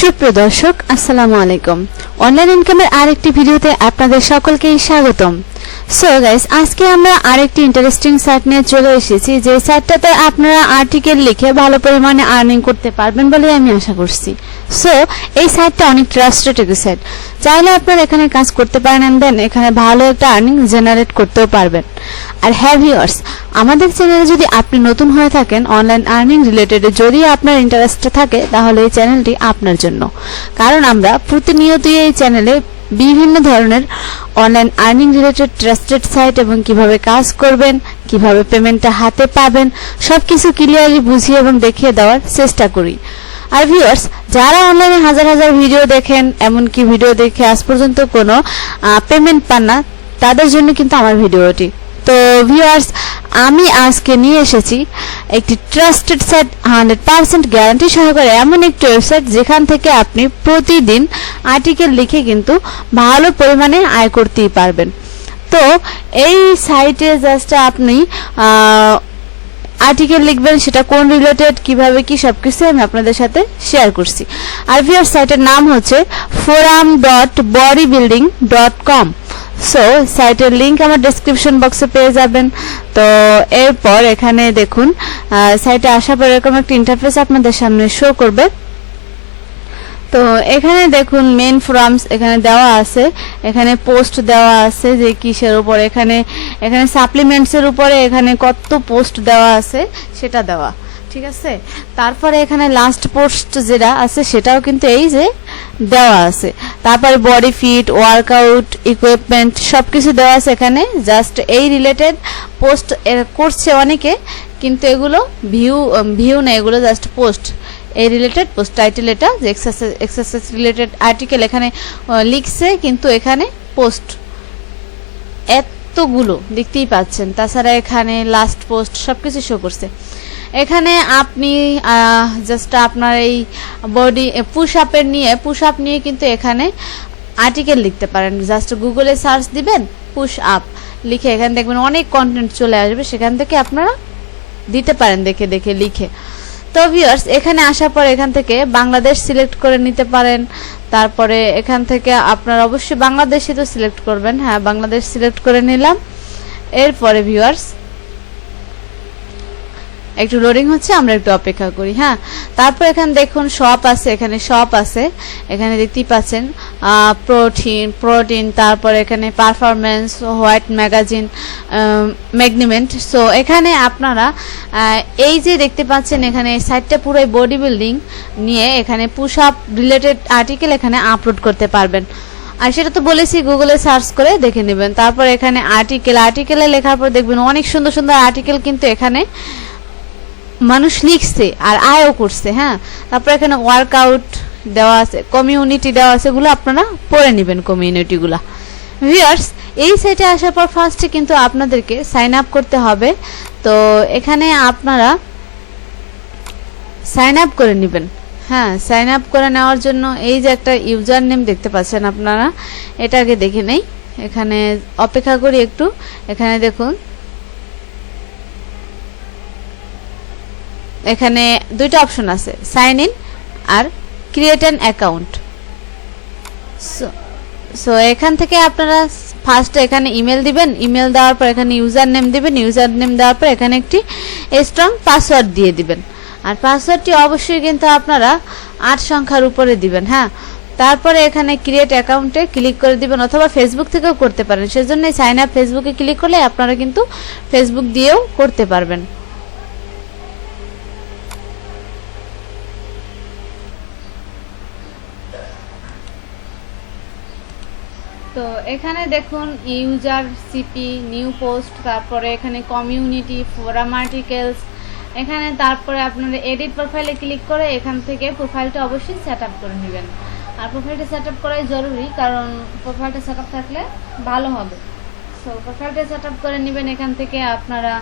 সুপ্রিয় দর্শক, আসসালামু আলাইকুম। অনলাইন ইনকামের আরেকটি ভিডিওতে আপনাদের সকলকেই স্বাগতম। সো গাইস, আজকে আমরা আরেকটি ইন্টারেস্টিং সাইট নিয়ে চলে এসেছি, যে সাইটটাতে আপনারা আর্টিকেল লিখে ভালো পরিমাণে আর্নিং করতে পারবেন বলে আমি আশা করছি। সো এই সাইটটা অনেক ট্রাস্টেড একটি সাইট, চাইলে আপনারা এখানে কাজ করতে পারেন এন্ড দেন এখানে ভালো একটা আর্নিং জেনারেট করতেও পারবেন। আর হ্যাঁ ভিউয়ার্স, আমাদের চ্যানেলে যদি আপনি নতুন হয়ে থাকেন, অনলাইন আর্নিং রিলেটেড যদি আপনার ইন্টারেস্ট থাকে, তাহলে এই চ্যানেলটি আপনার জন্য। কারণ আমরা প্রতিনিয়তই এই চ্যানেলে বিভিন্ন ধরনের online earning related trusted site এবং কিভাবে কাজ করবেন, কিভাবে পেমেন্টটা হাতে পাবেন, সবকিছু ক্লিয়ারলি বুঝিয়ে এবং দেখিয়ে দেওয়ার চেষ্টা করি। আর ভিউয়ার্স, যারা অনলাইনে হাজার হাজার ভিডিও দেখেন, এমনকি ভিডিও দেখে আজ পর্যন্ত কোনো পেমেন্ট পান না, তাদের জন্য কিন্তু আমার ভিডিওটি। তো ভিউয়ার্স, আমি আজকে নিয়ে এসেছি একটি ট্রাস্টেড সাইট, 100% গ্যারান্টি সহকারে এমন একটি ওয়েবসাইট যেখান থেকে আপনি প্রতিদিন আর্টিকেল লিখে কিন্তু ভালো পরিমাণে আয় করতেই পারবেন। তো এই সাইটে জাস্ট আপনি আর্টিকেল লিখবেন, সেটা কোন রিলেটেড, কিভাবে কি, সবকিছু আমি আপনাদের সাথে শেয়ার করছি। আর ভিউয়ার্স, সাইটের নাম হচ্ছে forum.bodybuilding.com। সো সাইটের লিংক আমার ডেসক্রিপশন বক্সে পেয়ে যাবেন। তো এরপর এখানে দেখুন, সাইটে আসার পর এরকম একটা ইন্টারফেস আপনাদের সামনে শো করবে। তো এখানে দেখুন মেইন ফোরামস এখানে দেওয়া আছে, এখানে পোস্ট দেওয়া আছে যে কিসের উপর, এখানে সাপ্লিমেন্টসের উপরে এখানে কত পোস্ট দেওয়া আছে সেটা দেওয়া, ঠিক আছে। তারপরে এখানে লাস্ট পোস্ট যেটা আছে সেটাও কিন্তু এই যে দেওয়া আছে। তারপরে বডি ফিট, ওয়ার্কআউট, ইকুইপমেন্ট সবকিছু দেওয়া আছে এখানে। জাস্ট এই রিলেটেড পোস্ট করছে অনেকে, কিন্তু এগুলো ভিউ না, এগুলো জাস্ট পোস্ট, এই রিলেটেড পোস্ট। টাইটেল এটা যে এক্সারসাইজ রিলেটেড আর্টিকেল এখানে লিখছে, কিন্তু এখানে পোস্ট এতগুলো দেখতেই পাচ্ছেন। তাছাড়া এখানে লাস্ট পোস্ট সবকিছু শো করছে। এখানে আপনি জাস্ট আপনার এই বডি পুশ আপ নিয়ে কিন্তু এখানে আর্টিকেল লিখতে পারেন। জাস্ট গুগলে সার্চ দিবেন পুশ আপ লিখে, এখানে দেখবেন অনেক কন্টেন্ট চলে আসবে, সেখান থেকে আপনারা দিতে পারেন দেখে দেখে লিখে। তো ভিউয়ার্স, এখানে আসার পর এখান থেকে বাংলাদেশ সিলেক্ট করে নিতে পারেন। তারপরে এখান থেকে আপনারা অবশ্যই বাংলাদেশে তো সিলেক্ট করবেন। হ্যাঁ, বাংলাদেশ সিলেক্ট করে নিলাম। এরপরে ভিউয়ার্স একটু লোডিং হচ্ছে, আমরা একটু অপেক্ষা করি। হ্যাঁ, তারপর এখানে দেখুন শপ আছে, এখানে দেখতেই পাচ্ছেন প্রোটিন, তারপর এখানে পারফরমেন্স, হোয়াইট ম্যাগনিমেন্ট। সো এখানে আপনারা এই যে দেখতে পাচ্ছেন, এখানে সাইটটা পুরো বডি বিল্ডিং নিয়ে এখানে পুশ আপ রিলেটেড আর্টিকেল এখানে আপলোড করতে পারবেন। আর সেটা তো বলেছি, গুগলে সার্চ করে দেখে নেবেন। তারপর এখানে আর্টিকেলে লেখার পর দেখবেন অনেক সুন্দর সুন্দর আর্টিকেল কিন্তু এখানে মানুষ লিখছে আর আয়ও করছে। হ্যাঁ, তারপর এখানে ওয়ার্কআউট দেওয়া আছে, কমিউনিটি দেওয়া আছে, এগুলো আপনারা পড়ে নেবেন কমিউনিটিগুলা। ভিউয়ার্স, এই সাইটে আসার পর ফার্স্টে কিন্তু আপনাদেরকে সাইন আপ করতে হবে। তো এখানে আপনারা সাইন আপ করে নেবেন। হ্যাঁ, সাইন আপ করে নেওয়ার জন্য এই যে একটা ইউজার নেম দেখতে পাচ্ছেন আপনারা, এটাকে দেখে নেই। এখানে অপেক্ষা করি একটু। এখানে দেখুন, এখানে দুইটা অপশন আছে, সাইন ইন আর ক্রিয়েট অ্যান অ্যাকাউন্ট। সো এখান থেকে আপনারা ফার্স্ট এখানে ইমেল দিবেন, ইমেল দেওয়ার পর এখানে ইউজার নেম দিবেন, ইউজার নেম দেওয়ার পর এখানে একটি স্ট্রং পাসওয়ার্ড দিয়ে দিবেন। আর পাসওয়ার্ডটি অবশ্যই কিন্তু আপনারা 8 সংখ্যার উপরে দিবেন। হ্যাঁ, তারপরে এখানে ক্রিয়েট অ্যাকাউন্টে ক্লিক করে দিবেন, অথবা ফেসবুক থেকেও করতে পারেন। সেজন্য সাইন আপ ফেসবুকে ক্লিক করলে আপনারা কিন্তু ফেসবুক দিয়েও করতে পারবেন। তো এখানে দেখুন ইউজার সিপি, নিউ পোস্ট, তারপরে এখানে কমিউনিটি, ফোরাম আর্টিকেলস, এখানে তারপরে আপনারা এডিট প্রোফাইলে ক্লিক করে এখান থেকে প্রোফাইলটা অবশ্যই সেট আপ করে নেবেন। আর প্রোফাইলটা সেট আপ করাই জরুরি, কারণ প্রোফাইলটা সেট আপ থাকলে ভালো হবে। সো প্রোফাইলটা সেট আপ করে নেবেন। এখান থেকে আপনারা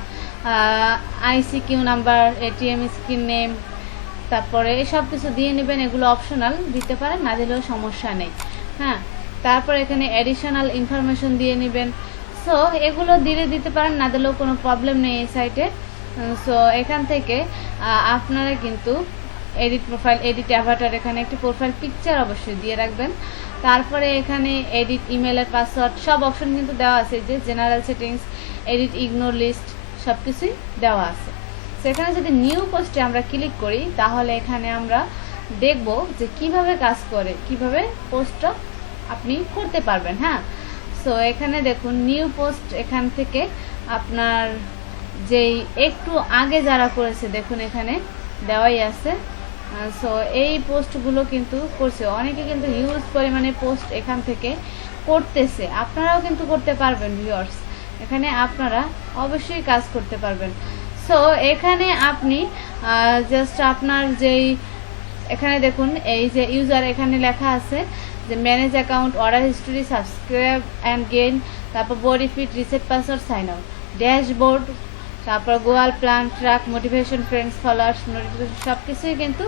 আইসিকিউ নাম্বার, এটিএম স্ক্রিন নেম, তারপরে এসব কিছু দিয়ে নেবেন। এগুলো অপশনাল, দিতে পারেন, না দিলেও সমস্যা নেই। হ্যাঁ, তারপর এখানে অ্যাডিশনাল ইনফরমেশন দিয়ে নেবেন। সো এগুলো দিতে পারেন, না দিলেও কোনো প্রবলেম নেই এই সাইটে। সো এখান থেকে আপনারা কিন্তু এডিট প্রোফাইল, এডিট অ্যাভাটার, এখানে একটি প্রোফাইল পিকচার অবশ্যই দিয়ে রাখবেন। তারপরে এখানে এডিট ইমেলের পাসওয়ার্ড সব অপশন কিন্তু দেওয়া আছে, যে general settings, edit ignore list সব কিছুই দেওয়া আছে। সেখানে যদি নিউ পোস্টে আমরা ক্লিক করি তাহলে এখানে আমরা দেখব যে কিভাবে কাজ করে, কিভাবে পোস্টটা আপনি করতে পারবেন। হ্যাঁ, সো এখানে দেখুন নিউ পোস্ট, এখান থেকে আপনার যেই একটু আগে যারা করেছে দেখুন এখানে দেওয়াই আছে। সো এই পোস্টগুলো কিন্তু করছে অনেকে, কিন্তু হিউজ পরিমাণে পোস্ট এখান থেকে করতেছে, আপনারাও কিন্তু করতে পারবেন ভিউয়ার্স। এখানে আপনারা অবশ্যই কাজ করতে পারবেন। সো এখানে আপনি জাস্ট আপনার যেই এখানে দেখুন এই যে ইউজার এখানে লেখা আছে যে manage account, order history, subscribe and gain, তারপর body fit, reset password, sign out, dashboard, তারপর goal plan, track, motivation, friends, followers, notification সব কিছুই কিন্তু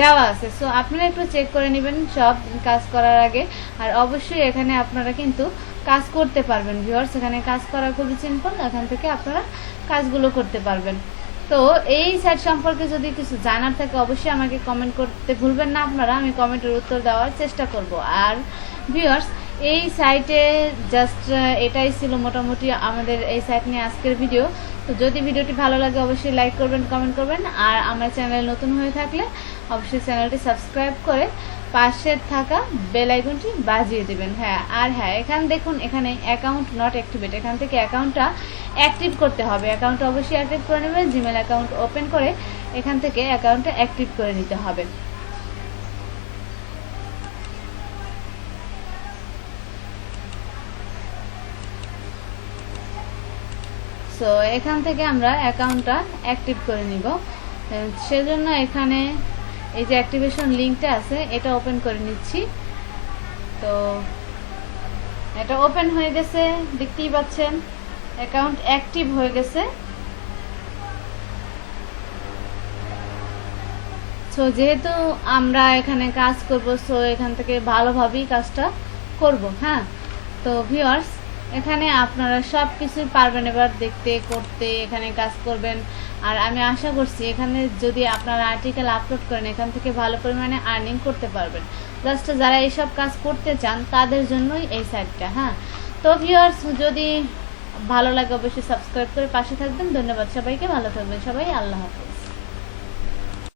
দেওয়া আছে। সো আপনারা একটু চেক করে নেবেন সব কাজ করার আগে। আর অবশ্যই এখানে আপনারা কিন্তু কাজ করতে পারবেন ভিউয়ার্স। এখানে কাজ করা খুবই সিম্পল, এখান থেকে আপনারা কাজগুলো করতে পারবেন। তো এই সাইট সম্পর্কে যদি কিছু জানার থাকে অবশ্যই আমাকে কমেন্ট করতে ভুলবেন না আপনারা, আমি কমেন্টের উত্তর দেওয়ার চেষ্টা করব। আর ভিউয়ার্স, এই সাইটে জাস্ট এটাই ছিল মোটামুটি আমাদের এই সাইট নিয়ে আজকের ভিডিও। তো যদি ভিডিওটি ভালো লাগে অবশ্যই লাইক করবেন, কমেন্ট করবেন, আর আমার চ্যানেল নতুন হয়ে থাকলে অবশ্যই চ্যানেলটি সাবস্ক্রাইব করে পাশে থাকা বেল আইকনটি বাজিয়ে দেবেন। হ্যাঁ, আর হ্যাঁ, এখানে দেখুন এখানে অ্যাকাউন্ট নট অ্যাক্টিভেট, এখান থেকে অ্যাকাউন্টটা অ্যাক্টিভ করতে হবে। অ্যাকাউন্টটা অবশ্যই অ্যাক্টিভ করে নেবেন, জিমেল অ্যাকাউন্ট ওপেন করে এখান থেকে অ্যাকাউন্টটা অ্যাক্টিভ করে নিতে হবে। সো এখান থেকে আমরা অ্যাকাউন্টটা অ্যাক্টিভ করে নিব। সেজন্য এখানে এই যে অ্যাক্টিভেশন লিঙ্কটা আছে এটা ওপেন করে নিচ্ছি। তো এটা ওপেন হয়ে গেছে, দেখতেই পাচ্ছেন অ্যাকাউন্ট অ্যাক্টিভ হয়ে গেছে। সো যেহেতু আমরা এখানে কাজ করব, সো এখান থেকে ভালোভাবেই কাজটা করব। হ্যাঁ, তো ভিউয়ার্স, এখানে আপনারা সব কিছুই পারবেন এবার দেখতে, করতে, এখানে কাজ করবেন। আর আমি আশা করছি এখানে যদি আপনারা আর্টিকেল আপলোড করেন এখান থেকে ভালো পরিমাণে আর্নিং করতে পারবেন। জাস্ট যারা এইসব কাজ করতে চান তাদের জন্যই এই সাইটটা। হ্যাঁ, তো ভিউয়ার্স, যদি ভালো লাগে অবশ্যই সাবস্ক্রাইব করে পাশে থাকবেন। ধন্যবাদ সবাইকে, ভালো থাকবেন সবাই, আল্লাহ হাফেজ।